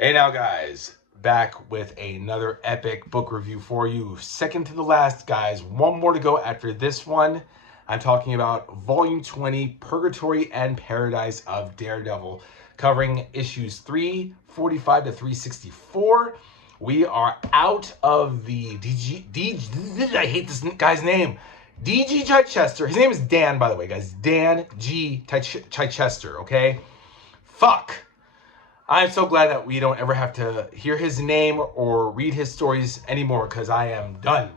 Hey now guys, back with another epic book review for you. Second to the last, guys. One more to go after this one. I'm talking about Volume 20, Purgatory and Paradise of Daredevil, covering issues 345 to 364. We are out of the I hate this guy's name. D.G. Chichester. His name is Dan, by the way, guys. Dan G. Chichester, okay? Fuck. I'm so glad that we don't ever have to hear his name or read his stories anymore, because I am done.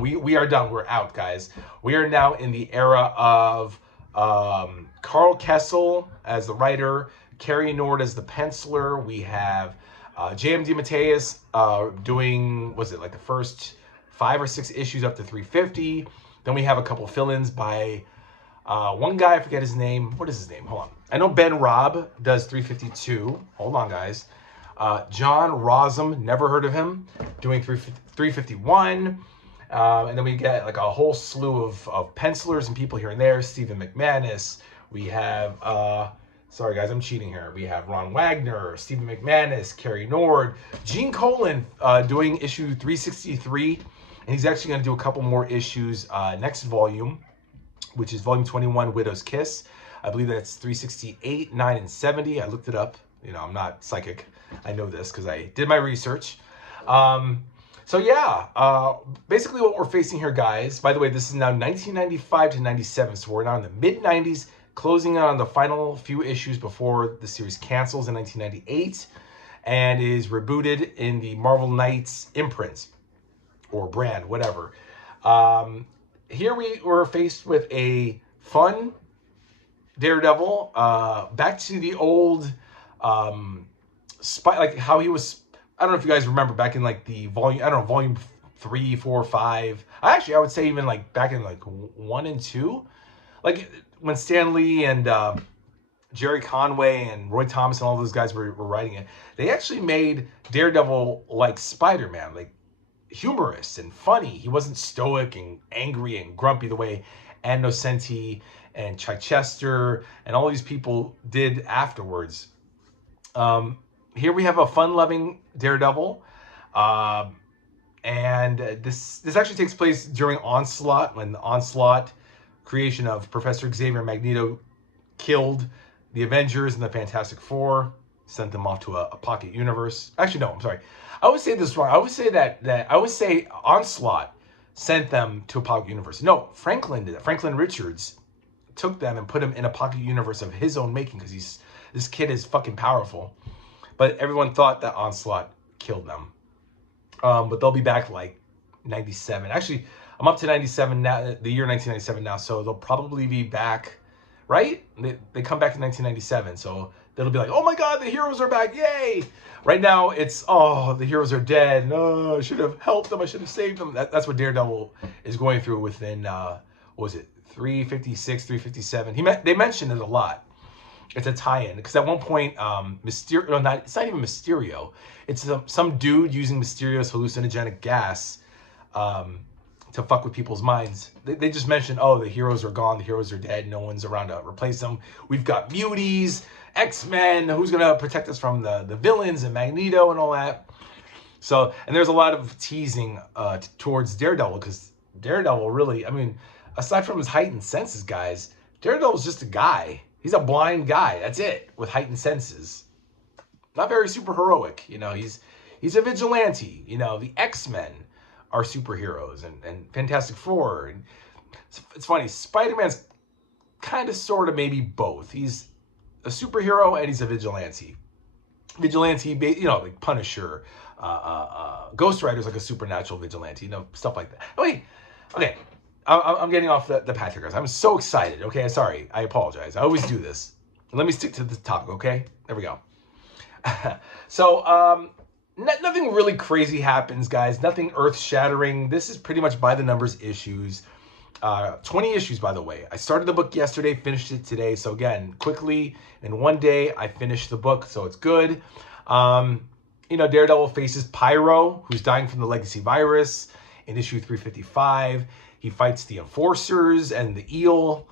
We are done. We're out, guys. We are now in the era of Carl Kessel as the writer, Carrie Nord as the penciler. We have J.M. DeMatteis doing, was it like the first 5 or 6 issues up to 350. Then we have a couple fill-ins by one guy, I forget his name. What is his name? Hold on. I know Ben Robb does 352. Hold on, guys. John Rossum, never heard of him, doing 351. And then we get like a whole slew of pencilers and people here and there. Stephen McManus. We have, sorry guys, I'm cheating here. We have Ron Wagner, Stephen McManus, Carrie Nord, Gene Colan doing issue 363. And he's actually going to do a couple more issues next volume, which is volume 21, Widow's Kiss. I believe that's 368, 9, and 70. I looked it up. You know, I'm not psychic. I know this because I did my research. So yeah, basically what we're facing here, guys. By the way, this is now 1995 to 97, so we're now in the mid-90s, closing on the final few issues before the series cancels in 1998 and is rebooted in the Marvel Knights imprint or brand, whatever. Here we were faced with a fun Daredevil, back to the old like how he was. I don't know if you guys remember back in like the volume, I don't know, volume 3, 4, 5. Actually, I would say even like back in like 1 and 2, like when Stan Lee and Jerry Conway and Roy Thomas and all those guys were writing it. They actually made Daredevil like Spider-Man, like humorous and funny. He wasn't stoic and angry and grumpy the way Ann Nocenti and Chichester and all these people did afterwards. Here we have a fun-loving Daredevil, and this actually takes place during Onslaught, when the Onslaught creation of Professor Xavier Magneto killed the Avengers and the Fantastic Four, sent them off to a pocket universe. Actually, no, I'm sorry. I always say this wrong. I always say that I always say Onslaught sent them to a pocket universe. No, Franklin did it. Franklin Richards took them and put them in a pocket universe of his own making, because this kid is fucking powerful. But everyone thought that Onslaught killed them. But they'll be back like 97. Actually, I'm up to 97 now, the year 1997 now, so they'll probably be back, right? They come back in 1997, so they'll be like, oh my god, the heroes are back, yay! Right now, it's, oh, the heroes are dead. No, I should have helped them. I should have saved them. That's what Daredevil is going through within, what was it, 356, 357. They mentioned it a lot. It's a tie-in, because at one point, Mysterio, no, it's not even Mysterio. It's some dude using Mysterio's hallucinogenic gas to fuck with people's minds. They just mentioned, oh, the heroes are gone, the heroes are dead, no one's around to replace them. We've got muties, X-Men, who's going to protect us from the villains and Magneto and all that. So, and there's a lot of teasing towards Daredevil, because Daredevil really, I mean, aside from his heightened senses, guys, Daredevil's just a guy. He's a blind guy, that's it, with heightened senses. Not very super heroic, you know, he's a vigilante. You know, the X-Men are superheroes, and Fantastic Four. And it's funny, Spider-Man's kind of, sort of, maybe both. He's a superhero and he's a vigilante. Vigilante, you know, like Punisher, Ghost Rider's like a supernatural vigilante, you know, stuff like that. Wait, okay, I'm getting off the path here, guys. I'm so excited, okay? Sorry, I apologize. I always do this. Let me stick to the topic, okay? There we go. So, nothing really crazy happens, guys. Nothing earth-shattering. This is pretty much by the numbers issues. 20 issues, by the way. I started the book yesterday, finished it today. So again, quickly, in one day, I finished the book, so it's good. You know, Daredevil faces Pyro, who's dying from the legacy virus in issue 355. He fights the Enforcers and the Eel,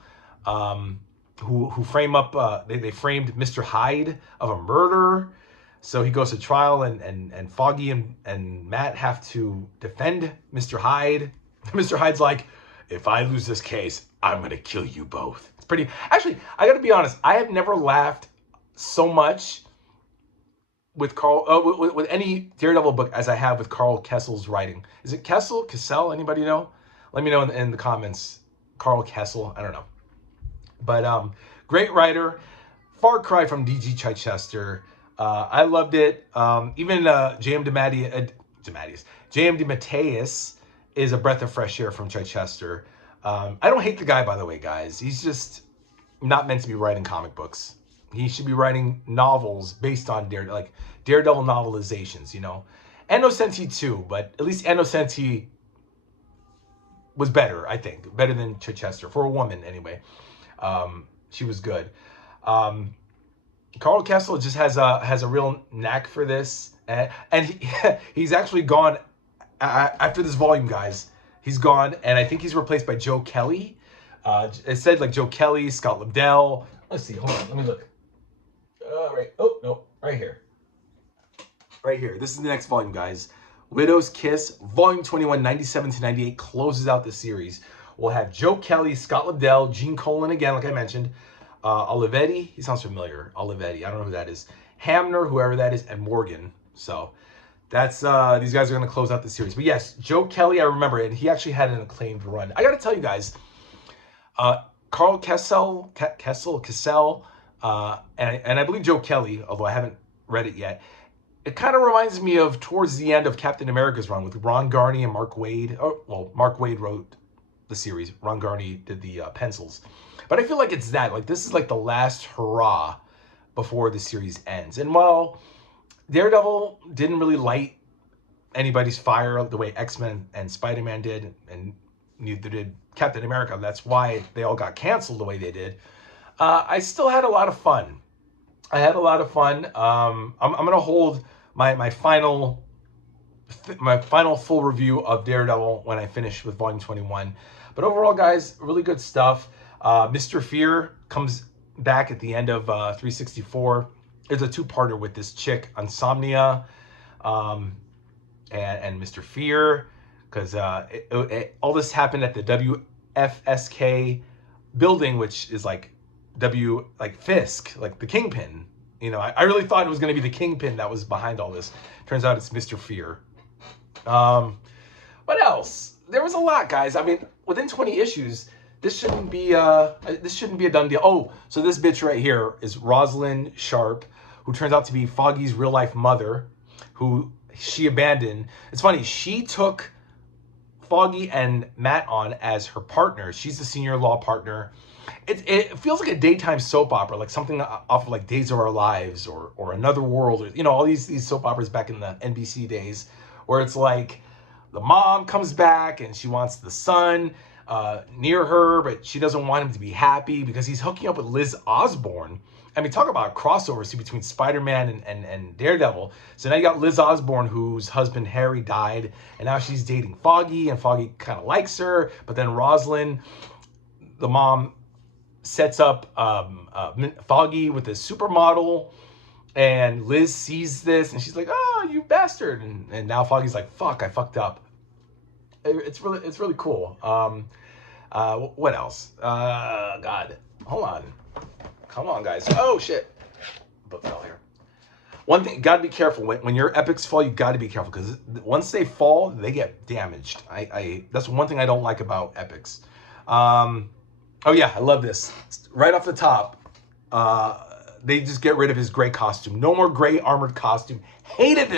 who frame up, they framed Mr. Hyde of a murder. So he goes to trial, and Foggy and Matt have to defend Mr. Hyde. Mr. Hyde's like, if I lose this case, I'm going to kill you both. It's pretty... Actually, I got to be honest. I have never laughed so much with with any Daredevil book as I have with Carl Kessel's writing. Is it Kessel? Kessel? Anybody know? Let me know in the comments. Carl Kessel. I don't know. But great writer. Far cry from D.G. Chichester. I loved it. Even J.M. DeMatteis is a breath of fresh air from Chichester. I don't hate the guy, by the way, guys. He's just not meant to be writing comic books. He should be writing novels based on Daredevil novelizations, you know. Innocenti too, but at least Innocenti was better, I think. Better than Chichester. For a woman, anyway. She was good. Carl Kessel just has a real knack for this, and he's actually gone after this volume, guys. He's gone, and I think he's replaced by Joe Kelly. It said like Joe Kelly, Scott Lobdell. Let's see. Hold on. Let me look. Right. Oh no, right here. Right here. This is the next volume, guys. Widow's Kiss, Volume 21, 97 to 98 closes out the series. We'll have Joe Kelly, Scott Lobdell, Gene Colan again, like I mentioned. Olivetti, he sounds familiar. Olivetti, I don't know who that is. Hamner, whoever that is, and Morgan. So that's these guys are going to close out the series. But yes, Joe Kelly, I remember it. He actually had an acclaimed run. I got to tell you guys, Carl Kessel, and I believe Joe Kelly, although I haven't read it yet. It kind of reminds me of towards the end of Captain America's run with Ron Garney and Mark Waid. Oh, well, Mark Waid wrote the series. Ron Garney did the pencils. But I feel like it's that. Like, this is like the last hurrah before the series ends. And while Daredevil didn't really light anybody's fire the way X-Men and Spider-Man did, and neither did Captain America, that's why they all got canceled the way they did, I still had a lot of fun. I had a lot of fun. I'm going to hold my final full review of Daredevil when I finish with Volume 21. But overall, guys, really good stuff. Mr. Fear comes back at the end of 364. It's a two-parter with this chick, Insomnia, and Mr. Fear, because all this happened at the WFSK building, which is like Fisk, like the Kingpin. You know, I really thought it was going to be the Kingpin that was behind all this. Turns out it's Mr. Fear. What else? There was a lot, guys. I mean, within 20 issues, this shouldn't be a done deal. Oh, so this bitch right here is Rosalind Sharp, who turns out to be Foggy's real-life mother, who she abandoned. It's funny, she took Foggy and Matt on as her partner. She's the senior law partner. It feels like a daytime soap opera, like something off of like Days of Our Lives or Another World, or, you know, all these soap operas back in the NBC days, where it's like the mom comes back and she wants the son near her, but she doesn't want him to be happy because he's hooking up with Liz Osborne. I mean, talk about a crossover between Spider-Man and Daredevil. So now you got Liz Osborne, whose husband Harry died, and now she's dating Foggy, and Foggy kind of likes her. But then Rosalind, the mom, sets up Foggy with a supermodel, and Liz sees this, and she's like, "Oh, you bastard!" And now Foggy's like, "Fuck, I fucked up." It's really cool. What else? God, hold on. Come on, guys. Oh, shit. Book fell here. One thing, gotta be careful. When your epics fall, you gotta be careful, because once they fall, they get damaged. That's one thing I don't like about epics. Oh, yeah, I love this. Right off the top, they just get rid of his gray costume. No more gray armored costume. Hated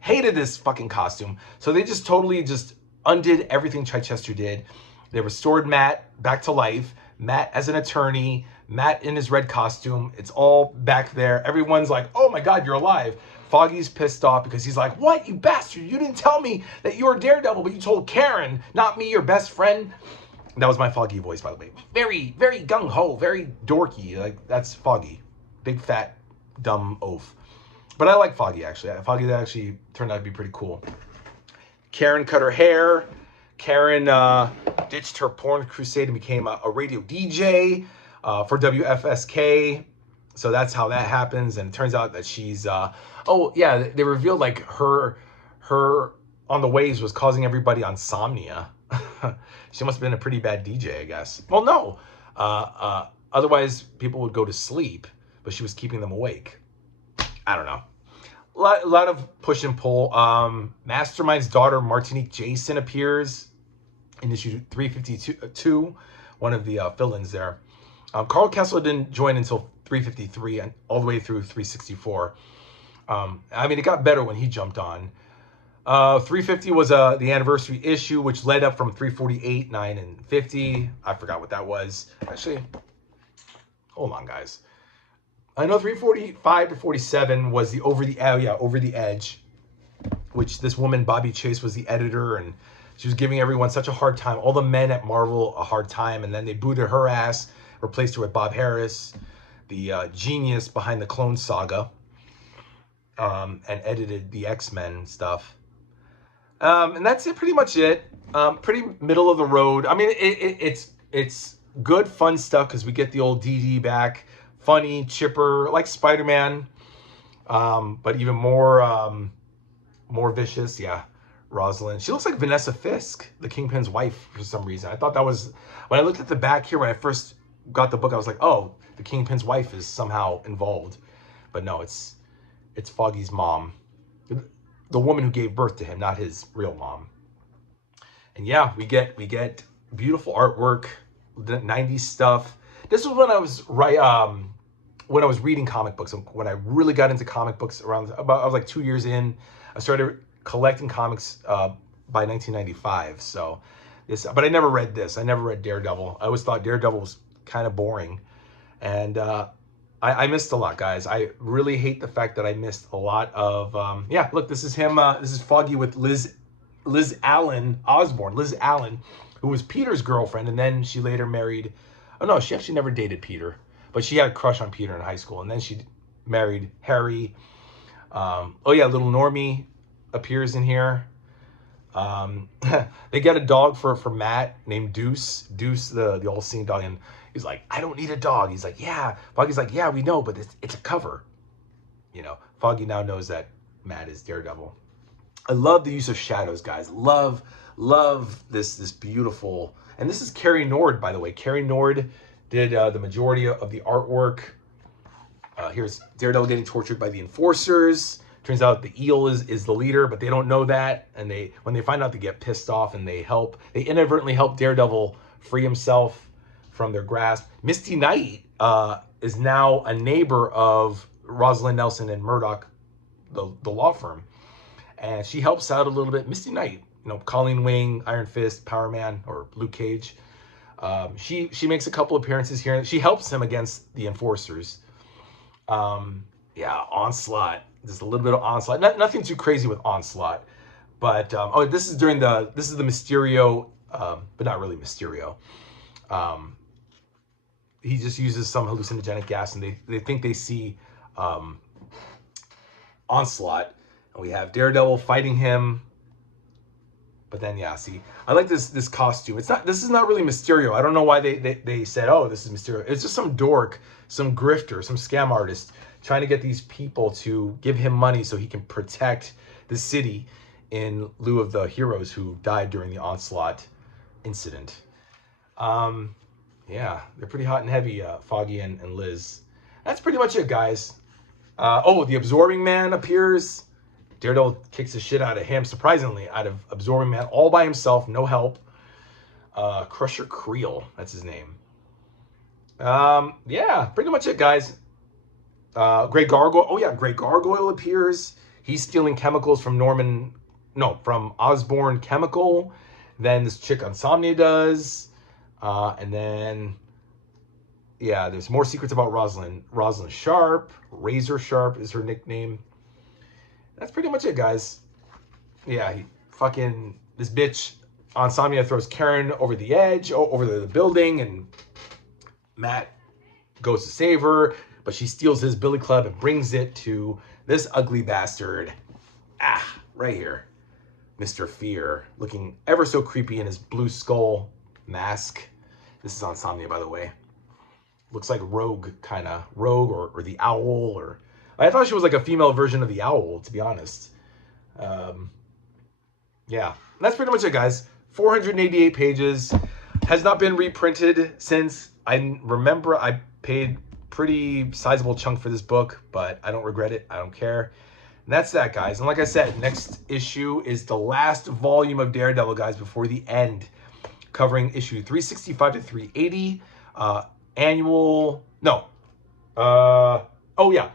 hated this fucking costume. So they just totally just undid everything Chichester did. They restored Matt back to life. Matt as an attorney, Matt in his red costume. It's all back there. Everyone's like, "Oh my God, you're alive." Foggy's pissed off because he's like, "What, you bastard? You didn't tell me that you were Daredevil, but you told Karen, not me, your best friend." That was my Foggy voice, by the way. Very, very gung-ho, very dorky. Like, that's Foggy. Big, fat, dumb oaf. But I like Foggy, actually. Foggy actually turned out to be pretty cool. Karen cut her hair. Karen ditched her porn crusade and became a radio DJ for WFSK. So that's how that happens. And it turns out that she's, oh yeah, they revealed like her on the waves was causing everybody insomnia. She must have been a pretty bad DJ, I guess. Well, no, otherwise people would go to sleep, but she was keeping them awake. I don't know. A lot of push and pull. Mastermind's daughter, Martinique Jason, appears in issue 352, one of the fill-ins there. Carl Kessler didn't join until 353 and all the way through 364. I mean, it got better when he jumped on. 350 was the anniversary issue, which led up from 348, 9, and 50. I forgot what that was. Actually, hold on, guys. I know 345 to 47 was the Over the Edge, which this woman, Bobby Chase, was the editor, and she was giving everyone such a hard time. All the men at Marvel a hard time, and then they booted her ass, replaced her with Bob Harris, the genius behind the Clone Saga, and edited the X-Men stuff. And that's it, pretty much it. Pretty middle of the road. I mean, it's good, fun stuff because we get the old DD back. Funny, chipper, like Spider-Man, but even more vicious. Yeah, Rosalind. She looks like Vanessa Fisk, the Kingpin's wife, for some reason. I thought that was, when I looked at the back here when I first got the book, I was like, oh, the Kingpin's wife is somehow involved. But no, it's Foggy's mom, the woman who gave birth to him, not his real mom. And yeah, we get beautiful artwork, the 90s stuff. This was when I was when I was reading comic books, when I really got into comic books I was like 2 years in. I started collecting comics by 1995. So but I never read this. I never read Daredevil. I always thought Daredevil was kind of boring. And I missed a lot, guys. I really hate the fact that I missed a lot of, yeah, look, this is him. This is Foggy with Liz Allen Osborne. Liz Allen, who was Peter's girlfriend, and then she later married, oh no, she actually never dated Peter. But she had a crush on Peter in high school, and then she married Harry. Oh yeah, little Normie appears in here. They get a dog for Matt named Deuce. Deuce, the all-seeing dog, and he's like, I don't need a dog. He's like, yeah. Foggy's like, yeah, we know, but it's a cover. You know, Foggy now knows that Matt is Daredevil. I love the use of shadows, guys. Love this beautiful, and this is Carrie Nord, by the way. Carrie Nord did the majority of the artwork. Here's Daredevil getting tortured by the Enforcers. Turns out the Eel is the leader, but they don't know that. And when they find out, they get pissed off and they inadvertently help Daredevil free himself from their grasp. Misty Knight is now a neighbor of Rosalind Nelson and Murdoch, the law firm. And she helps out a little bit. Misty Knight, you know, Colleen Wing, Iron Fist, Power Man, or Luke Cage. She makes a couple appearances here. She helps him against the Enforcers. Yeah, Onslaught. Just a little bit of Onslaught. Nothing too crazy with Onslaught. But, oh, this is the Mysterio, but not really Mysterio. He just uses some hallucinogenic gas, and they think they see Onslaught. And we have Daredevil fighting him. But then, yeah, see, I like this costume. This is not really Mysterio. I don't know why they said, oh, this is Mysterio. It's just some dork, some grifter, some scam artist trying to get these people to give him money so he can protect the city in lieu of the heroes who died during the Onslaught incident. Yeah, they're pretty hot and heavy, Foggy and Liz. That's pretty much it, guys. Oh, the Absorbing Man appears. Daredevil kicks the shit out of him, surprisingly, out of Absorbing Man, all by himself, no help. Crusher Creel, that's his name. Yeah, pretty much it, guys. Grey Gargoyle, oh yeah, Grey Gargoyle appears. He's stealing chemicals from from Osborne Chemical. Then this chick Insomnia does. And then, yeah, there's more secrets about Rosalind. Rosalind Sharp, Razor Sharp is her nickname. That's pretty much it, guys. Yeah, this bitch, Insomnia, throws Karen over the edge, over the building, and Matt goes to save her, but she steals his billy club and brings it to this ugly bastard. Right here. Mr. Fear, looking ever so creepy in his blue skull mask. This is Insomnia, by the way. looks like Rogue, kind of. Rogue or the Owl, or I thought she was like a female version of the Owl, to be honest. Yeah, that's pretty much it, guys. 488 pages. Has not been reprinted since. I remember I paid pretty sizable chunk for this book, but I don't regret it. I don't care. And that's that, guys. And like I said, next issue is the last volume of Daredevil, guys, before the end, covering issue 365 to 380. Annual, no. Oh yeah,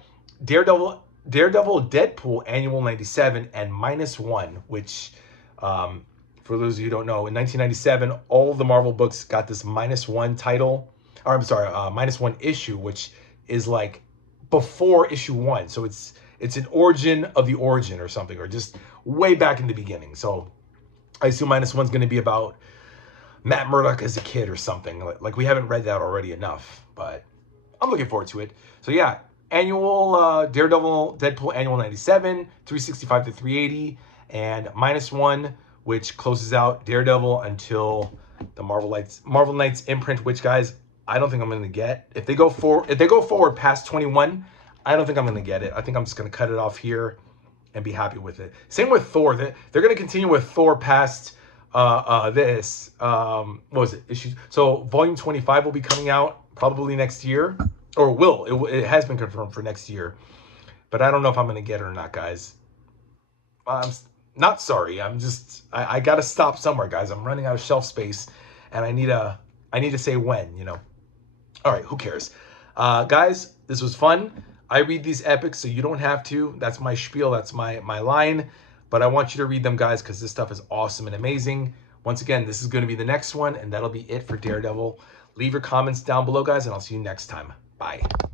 Daredevil Deadpool Annual 97 and -1, which, for those of you who don't know, in 1997, all of the Marvel books got this -1 title, or I'm sorry, -1 issue, which is like before issue 1. So it's an origin of the origin or something, or just way back in the beginning. So I assume -1's going to be about Matt Murdock as a kid or something. Like we haven't read that already enough, but I'm looking forward to it. So yeah, annual Daredevil Deadpool Annual 97, 365 to 380, and -1, which closes out Daredevil until the Marvel Knights imprint, which, guys, I don't think I'm going to get. If they go forward past 21, I don't think I'm going to get it. I think I'm just going to cut it off here and be happy with it. Same with Thor. They're going to continue with Thor past this. What was it? Issues. So volume 25 will be coming out probably next year, or will. It has been confirmed for next year, but I don't know if I'm going to get it or not, guys. I'm not sorry. I got to stop somewhere, guys. I'm running out of shelf space, and I need to say when, you know. All right, who cares? Guys, this was fun. I read these epics so you don't have to. That's my spiel. That's my line. But I want you to read them, guys, because this stuff is awesome and amazing. Once again, this is going to be the next one, and that'll be it for Daredevil. Leave your comments down below, guys, and I'll see you next time. Bye.